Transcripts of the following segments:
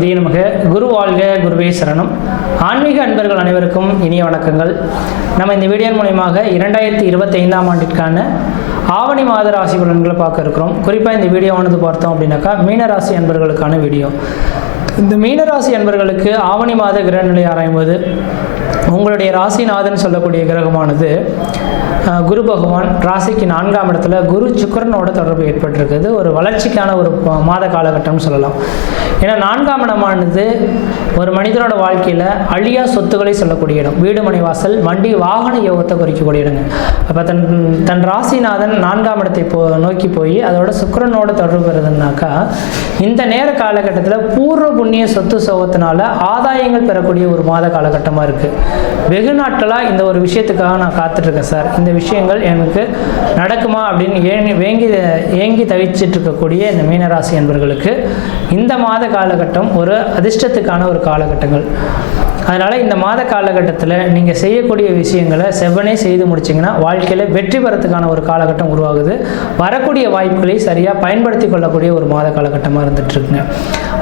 கணபதியே நமக. குரு வாழ்க, குருவே சரணம். ஆன்மீக அன்பர்கள் அனைவருக்கும் இனிய வணக்கங்கள். நம்ம இந்த வீடியோ மூலமாக 2025ஆம் ஆண்டிற்கான ஆவணி மாத ராசி பலன்களை பார்க்க இருக்கிறோம். குறிப்பாக இந்த வீடியோவானது பார்த்தோம் அப்படின்னாக்கா மீனராசி அன்பர்களுக்கான வீடியோ. இந்த மீனராசி அன்பர்களுக்கு ஆவணி மாத கிரகநிலை ஆராயும்போது உங்களுடைய ராசிநாதன் சொல்லக்கூடிய கிரகமானது குரு பகவான் ராசிக்கு 4ஆம் இடத்துல குரு சுக்கிரனோட தொடர்பு ஏற்பட்டிருக்குது. ஒரு வளர்ச்சிக்கான ஒரு மாத காலகட்டம்னு சொல்லலாம். ஏன்னா 4ஆம் இடமானது ஒரு மனிதனோட வாழ்க்கையில் அழியா சொத்துக்களை சொல்லக்கூடிய இடம். வீடு மனை வாசல் வண்டி வாகன யோகத்தை குறிக்கக்கூடிய இடங்க. அப்போ தன் ராசிநாதன் 4ஆம் இடத்தை நோக்கி போய் அதோட சுக்கிரனோட தொடர்பு பெறுதுனாக்கா இந்த நேர காலகட்டத்தில் பூர்வ புண்ணிய சொத்து சோகத்தினால ஆதாயங்கள் பெறக்கூடிய ஒரு மாத காலகட்டமாக இருக்குது. வெகு நாட்களாக இந்த ஒரு விஷயத்துக்காக நான் காத்துட்ருக்கேன் சார், இந்த விஷயங்கள் எனக்கு நடக்குமா அப்படின்னு ஏங்கி தவிச்சிட்டு இருக்கக்கூடிய இந்த மீனராசி என்பவர்களுக்கு இந்த மாத காலகட்டம் ஒரு அதிர்ஷ்டத்துக்கான ஒரு காலகட்டங்கள். அதனால் இந்த மாத காலகட்டத்தில் நீங்கள் செய்யக்கூடிய விஷயங்களை செவ்வனே செய்து முடிச்சிங்கன்னா வாழ்க்கையில் வெற்றி பெறத்துக்கான ஒரு காலகட்டம் உருவாகுது. வரக்கூடிய வாய்ப்புகளை சரியாக பயன்படுத்தி கொள்ளக்கூடிய ஒரு மாத காலகட்டமாக இருந்துகிட்ருக்குங்க.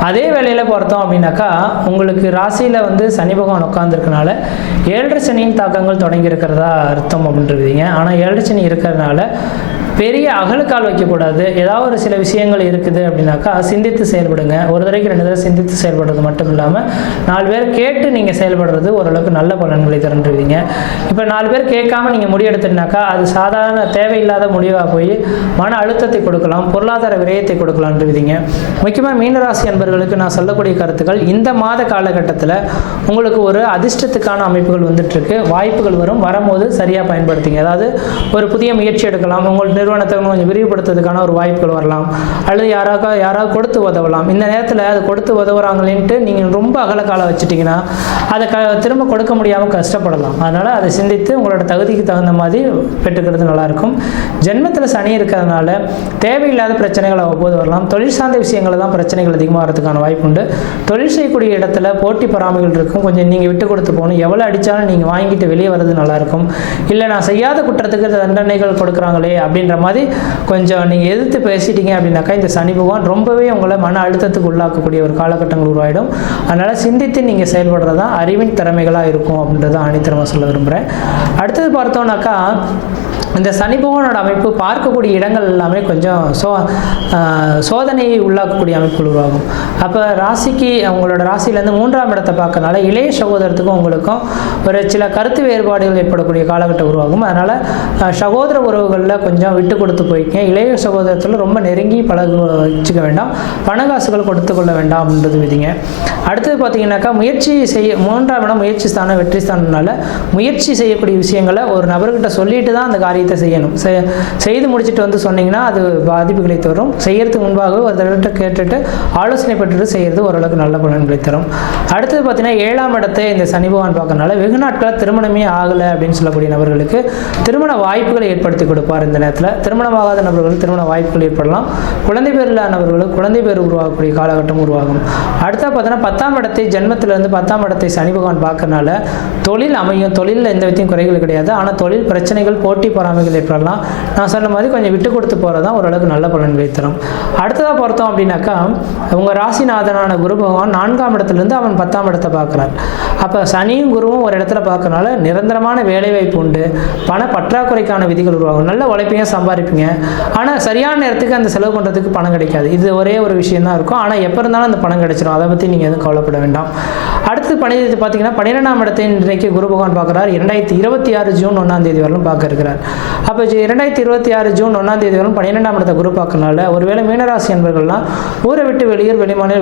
அதே வேளையில் பார்த்தோம் அப்படின்னாக்கா உங்களுக்கு ராசியில் சனி பகவான் உட்காந்துருக்கனால 7.5 சனியின் தாக்கங்கள் தொடங்கி இருக்கிறதா அர்த்தம் அப்படின்றீங்க. ஆனால் 7.5 சனி இருக்கிறதுனால பெரிய அகலுக்கால் வைக்கக்கூடாது. ஏதாவது ஒரு சில விஷயங்கள் இருக்குது அப்படின்னாக்கா சிந்தித்து செயல்படுங்க. ஒரு தடவைக்கு 2 தடவை சிந்தித்து செயல்படுறது மட்டும் இல்லாமல் 4 பேர் கேட்டு நீங்கள் செயல்படுறது ஓரளவுக்கு நல்ல பலன்களை தருவீங்க. இப்போ 4 பேர் கேட்காம நீங்கள் முடிவெடுத்துனாக்கா அது சாதாரண தேவையில்லாத முடிவாக போய் மன அழுத்தத்தை கொடுக்கலாம், பொருளாதார விரயத்தை கொடுக்கலான்றீங்க. முக்கியமாக மீனராசி அன்பர்களுக்கு நான் சொல்லக்கூடிய கருத்துக்கள், இந்த மாத காலகட்டத்தில் உங்களுக்கு ஒரு அதிர்ஷ்டத்துக்கான அமைப்புகள் வந்துட்டுருக்கு. வாய்ப்புகள் வரும்போது சரியாக பயன்படுத்திங்க. அதாவது ஒரு புதிய முயற்சி எடுக்கலாம், உங்கள் நிறுவனத்தை கொஞ்சம் விரிவுபடுத்துறதுக்கான ஒரு வாய்ப்புகள் வரலாம், அல்லது யாராவது கொடுத்து உதவலாம். இந்த நேரத்தில் அது கொடுத்து உதவுறாங்களேன்ட்டு நீங்கள் ரொம்ப அகலக்காலம் வச்சுட்டிங்கன்னா அதை திரும்ப கொடுக்க முடியாமல் கஷ்டப்படலாம். அதனால் அதை சிந்தித்து உங்களோட தகுதிக்கு தகுந்த மாதிரி பெற்றுக்கிறது நல்லாயிருக்கும். ஜென்மத்தில் சனி இருக்கிறதுனால தேவையில்லாத பிரச்சனைகள் அவ்வப்போது வரலாம். தொழில் சார்ந்த விஷயங்கள் தான் பிரச்சனைகள் அதிகமாக வரதுக்கான வாய்ப்பு உண்டு. தொழில் செய்யக்கூடிய இடத்துல போட்டி பொறாமைகள் இருக்கும். கொஞ்சம் நீங்கள் விட்டு கொடுத்து போகணும். எவ்வளோ அடித்தாலும் நீங்கள் வாங்கிட்டு வெளியே வர்றது நல்லாயிருக்கும். இல்லை நான் செய்யாத குற்றத்துக்கு தண்டனைகள் கொடுக்குறாங்களே அப்படின்ற மாதிரி கொஞ்சம் நீங்கள் எதிர்த்து பேசிட்டீங்க அப்படின்னாக்கா இந்த சனி பகவான் ரொம்பவே உங்களை மன அழுத்தத்துக்கு உள்ளாக்கக்கூடிய ஒரு காலகட்டங்கள் உருவாயிடும். அதனால் சிந்தித்து நீங்கள் செயல்படுறது தான் அறிவின் திறமைகளாக இருக்கும் அப்படின்றத ஆணித்தரமாக சொல்ல விரும்புகிறேன். அடுத்தது பார்த்தோம்னாக்கா இந்த சனி பகவானோட அமைப்பு பார்க்கக்கூடிய இடங்கள் எல்லாமே கொஞ்சம் சோதனையை உள்ளாக்கக்கூடிய அமைப்புகள் உருவாகும். அப்போ ராசிக்கு உங்களோட ராசியிலேருந்து 3ஆம் இடத்தை பார்க்கறதுனால இளைய சகோதரத்துக்கும் உங்களுக்கும் ஒரு சில கருத்து வேறுபாடுகள் ஏற்படக்கூடிய காலகட்டம் உருவாகும். அதனால் சகோதர உறவுகளில் கொஞ்சம் விட்டு கொடுத்து போய்க்கங்க. இளைய சகோதரத்தில் ரொம்ப நெருங்கி வச்சுக்க வேண்டாம், பணகாசுகள் கொடுத்து கொள்ள வேண்டாம் அப்படின்றது விதிங்க. அடுத்தது பார்த்தீங்கன்னாக்கா முயற்சி 3ஆம் இடம் முயற்சி ஸ்தானம், வெற்றி ஸ்தானம்னால முயற்சி செய்யக்கூடிய விஷயங்களை ஒரு நபர்கிட்ட சொல்லிட்டு தான் அந்த காரியத்தை செய்யணும். செய்து முடிச்சுட்டு சொன்னீங்கன்னா அது பாதிப்புகளை தரும். செய்யறதுக்கு முன்பாக ஒரு தடவை கேட்டுட்டு ஆலோசனை பெற்றுட்டு செய்யறது ஓரளவுக்கு நல்ல பலன்களை தரும். அடுத்தது பார்த்தீங்கன்னா 7ஆம் இடத்தை இந்த சனி பகவான் பார்க்கறதுனால வெகு நாட்களாக திருமணமே ஆகலை அப்படின்னு சொல்லக்கூடிய நபர்களுக்கு திருமண வாய்ப்புகளை ஏற்படுத்தி கொடுப்பார். இந்த நேரத்தில் திருமணமாகாத நபர்களுக்கு திருமண வாய்ப்புகள் ஏற்படலாம். குழந்தை பேர் இல்லாதவர்களுக்கு குழந்தை பேர் உருவாகக்கூடிய காலகட்டம் உருவாகும். அடுத்த பார்த்தீங்கன்னா 10ஆம் இடத்தை ஜென்மத்திலிருந்து 10ஆம் இடத்தை சனி பகவான் பார்க்கறதுனால தொழில் அமையும். தொழிலில் எந்த விதத்தையும் குறைகள் கிடையாது. ஆனால் தொழில் பிரச்சனைகள் போட்டி பொறாமைகள் ஏற்படலாம். நான் சொன்ன மாதிரி கொஞ்சம் விட்டு கொடுத்து போகிறது தான் ஓரளவுக்கு நல்ல பலன்களை தரும். அடுத்ததாக பார்த்தோம் அப்படின்னாக்கா உங்கள் ராசிநாதனான குரு பகவான் 4ஆம் இடத்துலேருந்து அவன் 10ஆம் இடத்தை பார்க்குறார். அப்போ சனியும் குருவும் ஒரு இடத்துல பார்க்கறனால நிரந்தரமான வேலைவாய்ப்பு உண்டு. பண பற்றாக்குறைக்கான விதிகள் உருவாகும். நல்ல உழைப்பீங்க, சம்பாதிப்பீங்க. ஆனால் சரியான நேரத்துக்கு அந்த செலவு பண்ணுறதுக்கு பணம் கிடைக்காது. இது ஒரே ஒரு விஷயம் தான் இருக்கும். ஆனால் எப்போ இருந்தாலும் அந்த பணம் கிடைச்சிடும். அதை பற்றி நீங்கள் எதுவும் கவலைப்பட வேண்டாம். அடுத்து பார்த்தீங்கன்னா 12ஆம் இடத்தை இன்றைக்கு குரு பகவான் பார்க்குறார். 2026 ஜூன் 1ஆம் தேதி வரலும் பார்க்க இருக்கிறார். அப்போ 2026 ஜூன் 1ஆம் தேதி வரும் 12ஆம் இடத்தை குரு பார்க்கறனால ஒருவேளை மீனராசி என்பவர்கள்லாம் ஊரை விட்டு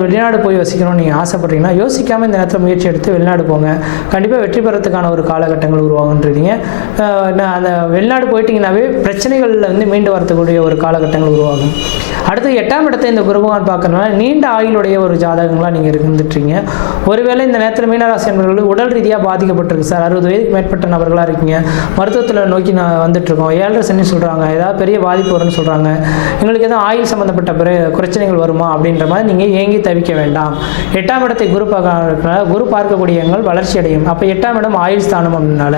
வெளிநாடு போய் வசிக்கணும்னு நீங்கள் ஆசைப்படுறீங்கன்னா யோசிக்காமல் இந்த நேரத்தில் முயற்சி எடுத்து வெளிநாடு போங்க. கண்டிப்பாக வெற்றி பெறத்துக்கான ஒரு காலகட்டங்கள் உருவாகுன்றீங்க. அந்த வெளிநாடு போயிட்டீங்கன்னாவே பிரச்சனைகளில் மீண்டு வரக்கூடிய ஒரு காலகட்டங்கள் உருவாகும். அடுத்து 8ஆம் இடத்தை இந்த குரு பகவான் பார்க்கறதுனால நீண்ட ஆயுளுடைய ஒரு ஜாதகங்களாக நீங்கள் இருந்துட்டுருங்க. ஒருவேளை இந்த நேரத்தில் மீனராசி என்பவர்கள் உடல் ரீதியாக பாதிக்கப்பட்டிருக்கு சார், 60 வயதுக்கு மேற்பட்ட நபர்களாக இருக்கீங்க, மருத்துவத்தில் நோக்கி நான் வந்துட்டுருக்கோம், 7.5 சனி சொல்கிறாங்க, ஏதாவது பெரிய பாதிப்பு வரும்னு சொல்கிறாங்க, எங்களுக்கு எதாவது ஆயுள் சம்மந்தப்பட்ட பிரச்சனைகள் வருமா அப்படின்ற மாதிரி நீங்கள் ஏங்கி தவிக்க வேண்டாம். 8ஆம் இடத்தை குரு பார்க்கக்கூடிய எங்கள் வளர்ச்சி அடையும். அப்போ 8ஆம் இடம் ஆயுள் ஸ்தானம் அப்படின்னால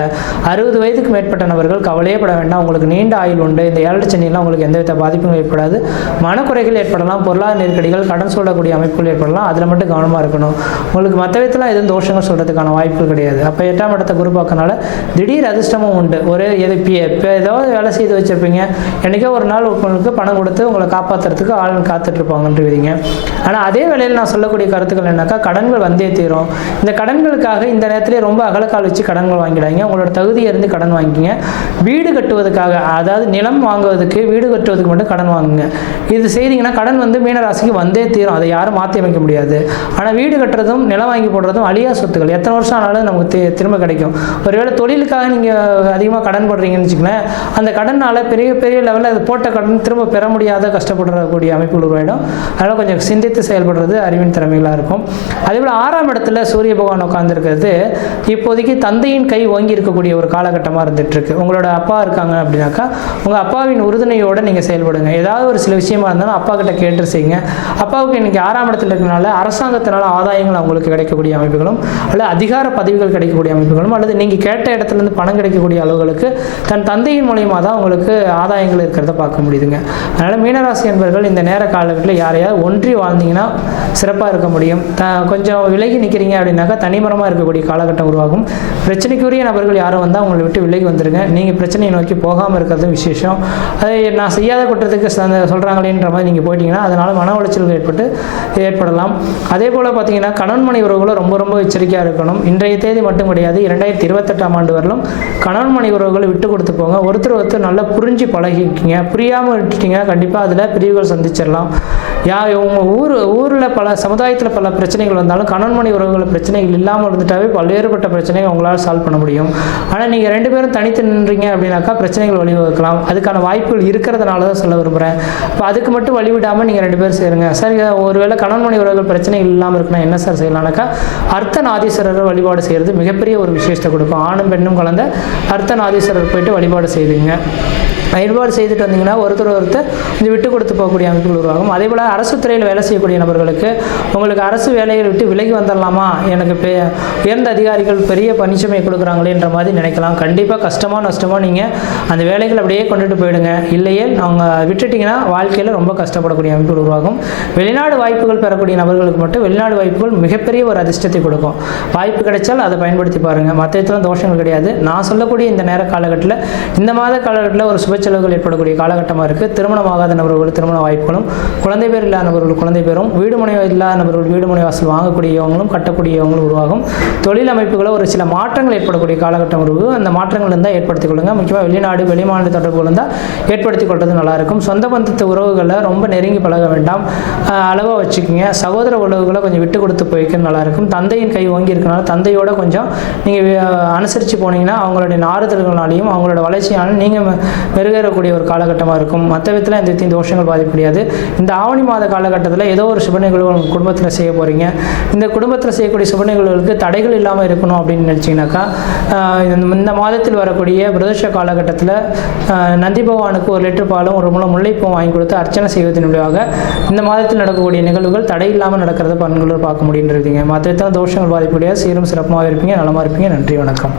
60 வயதுக்கு மேற்பட்ட நபர்கள் கவலையே பட வேண்டாம். உங்களுக்கு நீண்ட ஆயுள் உண்டு. இந்த 7.5 சனியெல்லாம் உங்களுக்கு எந்தவித பாதிப்பும் ஏற்படாது. மன மனக்குறைகள் ஏற்படலாம், பொருளாதார நெருக்கடிகள், கடன் சொல்லக்கூடிய அமைப்புகள் ஏற்படலாம். அதில் மட்டும் கவனமாக இருக்கணும். உங்களுக்கு மற்ற விதத்தில் எதுவும் தோஷங்கள் சொல்கிறதுக்கான வாய்ப்புகள் கிடையாது. அப்போ 8ஆம் இடத்தை குரு பார்க்கறனால திடீர் அதிர்ஷ்டமும் உண்டு. ஒரு இப்போ ஏதாவது வேலை செய்து வச்சுருப்பீங்க, என்றைக்கோ ஒரு நாள் உங்களுக்கு பணம் கொடுத்து உங்களை காப்பாற்றுறதுக்கு ஆள் காத்துட்ருப்பாங்கன்றீங்க. ஆனால் அதே வேளையில் நான் சொல்லக்கூடிய கருத்துக்கள் என்னக்கா, கடன்கள் வந்தே தீரும். இந்த கடன்களுக்காக இந்த நேரத்திலே ரொம்ப அகலக்கால் வச்சு கடன்கள் வாங்கிடாங்க. உங்களோட தகுதியை இருந்து கடன் வாங்கிங்க. வீடு கட்டுவதற்காக, அதாவது நிலம் வாங்குவதற்கு, வீடு கட்டுவதற்கு மட்டும் கடன் வாங்குங்க. இது செய்தீங்கன்னா கடன் மீனராசிக்கு வந்தே தீரும். அதை யாரும் மாற்றி அமைக்க முடியாது. ஆனால் வீடு கட்டுறதும் நிலம் வாங்கி போடுறதும் அழியா சொத்துக்கள். எத்தனை வருஷம் ஆனாலும் நமக்கு திரும்ப கிடைக்கும். ஒருவேளை தொழிலுக்காக நீங்கள் அதிகமாக கடன் போடுறீங்கன்னு வச்சுக்கோங்களேன், அந்த கடனால் பெரிய பெரிய லெவலில் அது போட்ட கடன் திரும்ப பெற முடியாத கஷ்டப்படக்கூடிய அமைப்புகள் உருவாயிடும். அதனால் கொஞ்சம் சிந்தித்து செயல்படுறது அறிவின் திறமைகளாக இருக்கும். அதேபோல் 6ஆம் இடத்துல சூரிய பகவான் உட்கார்ந்துருக்கிறது இப்போதைக்கு தந்தையின் கை ஓங்கி இருக்கக்கூடிய ஒரு காலகட்டமாக இருந்துகிட்ருக்கு. உங்களோட அப்பா இருக்காங்க அப்படின்னாக்கா உங்கள் அப்பாவின் உறுதுணையோடு நீங்கள் செயல்படுங்க. ஏதாவது ஒரு சில விஷயமா இருந்தாலும் அப்பா கிட்ட கேட்டு செய்யுங்க. அப்பாவுக்கு இன்றைக்கி 6ஆம் இடத்துல இருக்கிறனால அரசாங்கத்தினால ஆதாயங்கள் அவங்களுக்கு கிடைக்கக்கூடிய அமைப்புகளும், அல்லது அதிகார பதவிகள் கிடைக்கக்கூடிய அமைப்புகளும், அல்லது நீங்கள் கேட்ட இடத்துலேருந்து பணம் கிடைக்கக்கூடிய அளவுகளுக்கு தன் தந்தையின் மூலியமாக தான் உங்களுக்கு ஆதாயங்கள் இருக்கிறத பார்க்க முடியுதுங்க. அதனால் மீனராசி என்பவர்கள் இந்த நேர காலகட்டத்தில் யாரையாவது ஒன்றி வாழ்ந்தீங்கன்னா சிறப்பாக இருக்க முடியும். கொஞ்சம் விலகி நிற்கிறீங்க அப்படின்னாக்கா தனிமரமாக இருக்கக்கூடிய காலகட்டம் உருவாகும். பிரச்சனைக்குரிய நபர்கள் யாரும் வந்தால் உங்களை விட்டு விலகி வந்துடுங்க. நீங்கள் பிரச்சனையை நோக்கி போகாமல் இருக்கிறது விசேஷம். அதை நான் செய்யாத குற்றத்துக்கு சொல்கிறாங்களேன்ற மாதிரி நீங்கள் போயிட்டீங்கன்னா அதனால் மன உளைச்சல்கள் ஏற்படலாம். அதே போல் பார்த்தீங்கன்னா கணவன் மனைவி உறவுகளை ரொம்ப ரொம்ப எச்சரிக்கையாக இருக்கணும். இன்றைய தேதி மட்டும் கிடையாது, 2028ஆம் ஆண்டு வரலும் கணவன் மனைவி உறவுகளை விட்டு கொடுத்து போங்க. ஒருத்தர் நல்லா புரிஞ்சு பழகிக்கிங்க. புரியாமல் விட்டுட்டீங்கன்னா கண்டிப்பாக அதில் பிரிவுகள் சந்திச்சிடலாம். உங்கள் ஊரில் பல சமுதாயத்தில் பல பிரச்சனைகள் வந்தாலும் கணவன் மனைவி உறவுகள் பிரச்சனைகள் இல்லாமல் இருந்துட்டாவே பல்வேறுபட்ட பிரச்சனைகள் உங்களால் சால்வ் பண்ண முடியும். ஆனால் நீங்கள் 2 பேரும் தனித்து நின்றீங்க அப்படின்னாக்கா பிரச்சனைகள் வழிவகுக்கலாம். அதுக்கான வாய்ப்புகள் இருக்கிறதுனால தான் சொல்ல விரும்புகிறேன். இப்போ அதுக்கு மட்டும் வழிவிடாமல் நீங்கள் 2 பேரும் சேருங்க. சார், ஒருவேளை கணவன் மனைவி உறவுகள் பிரச்சனைகள் இல்லாமல் இருக்குன்னா என்ன சார் செய்யலாம்னாக்கா அர்த்தநாதீஸ்வரர் வழிபாடு செய்கிறது மிகப்பெரிய ஒரு விசேஷத்தை கொடுக்கும். ஆணும் பெண்ணும் கலந்த அர்த்தநாதீஸ்வரர் போயிட்டு வழிபாடு செய்துங்க. வழிபாடு செய்துட்டு வந்தீங்கன்னா ஒருத்தர் கொஞ்சம் விட்டு கொடுத்து போகக்கூடிய அமைப்புகள் உருவாகும். அதே போல் அரசு துறையில் வேலை செய்யக்கூடிய நபர்களுக்கு உங்களுக்கு அரசு வேலையை விட்டு விலகி வந்துடலாமா, எனக்கு உயர்ந்த அதிகாரிகள் பெரிய பணிச்சுமை கொடுக்குறாங்களேன்ற மாதிரி நினைக்கலாம். கண்டிப்பாக கஷ்டமாக நஷ்டமாக நீங்கள் அந்த வேலைகள் அப்படியே கொண்டுட்டு போயிடுங்க. இல்லையே அவங்க விட்டுட்டிங்கன்னா வாழ்க்கையில் ரொம்ப கஷ்டப்படக்கூடிய அமைப்புகள் உருவாகும். வெளிநாடு வாய்ப்புகள் பெறக்கூடிய நபர்களுக்கு மட்டும் வெளிநாடு வாய்ப்புகள் மிகப்பெரிய ஒரு அதிர்ஷ்டத்தை கொடுக்கும். வாய்ப்பு கிடைச்சால் அதை பயன்படுத்தி பாருங்கள். மற்ற இடத்துல தோஷங்கள் கிடையாது. நான் சொல்லக்கூடிய இந்த நேர காலகட்டத்தில், இந்த மாத காலகட்டத்தில் ஒரு சுப செலவுகள் ஏற்படக்கூடிய காலகட்டமாக இருக்குது. திருமணமாகாத நபர்கள் திருமண வாய்ப்புகளும், குழந்தை பேர் இல்லாத நபர்கள் குழந்தை பேரும், வீடு முனை இல்லாத நபர்கள் வீடு முனை வாசல் வாங்கக்கூடியவங்களும் கட்டக்கூடியவங்களும் உருவாகும். தொழில் அமைப்புகளை ஒரு சில மாற்றங்கள் ஏற்படக்கூடிய காலகட்டம் உருவாகும். அந்த மாற்றங்கள் இருந்தால் ஏற்படுத்திக் கொள்ளுங்கள். முக்கியமாக வெளிநாடு வெளிமாநில தொடர்புகள் இருந்தால் ஏற்படுத்திக் கொள்வது நல்லாயிருக்கும். சொந்த பந்தத்து உறவுகளை ரொம்ப நெருங்கி பழக வேண்டாம், அளவாக வச்சுக்கோங்க. சகோதர உறவுகளை கொஞ்சம் விட்டு கொடுத்து போய்க்க நல்லாயிருக்கும். தந்தையின் கை ஓங்கி இருக்கனால தந்தையோட கொஞ்சம் நீங்கள் அனுசரித்து போனீங்கன்னா அவங்களுடைய ஆறுதல்களாலையும் அவங்களோட வளர்ச்சியாலும் நீங்கள் மெருகேறக்கூடிய ஒரு காலகட்டமாக இருக்கும். மற்ற விதத்தில் எந்த தோஷங்கள் பாதிக்க முடியாது. இந்த ஆவணி மாத காலகட்டத்தில் ஏதோ ஒரு சுப நிகழ்வு உங்கள் குடும்பத்தில் செய்ய போகிறீங்க. இந்த குடும்பத்தில் செய்யக்கூடிய சுப நிகழ்வுகளுக்கு தடைகள் இல்லாமல் இருக்கணும் அப்படின்னு நினச்சிங்கனாக்கா இந்த மாதத்தில் வரக்கூடிய பிரதோஷ காலகட்டத்தில் நந்தி பகவானுக்கு 1 லிட்டர் பாலும் 1 முழம் முல்லைப்பூ வாங்கி கொடுத்து அர்ச்சனை செய்வதன் மூலமாக இந்த மாதத்தில் நடக்கக்கூடிய நிகழ்வுகள் தடை இல்லாமல் நடக்கிறத பலன்களை பார்க்க முடியுன்றீங்க. மற்ற விதத்தில் தோஷங்கள் பாதிக்க முடியாது. சீரும் சிறப்பாக இருப்பீங்க, நலமாக இருப்பீங்க. நன்றி, வணக்கம்.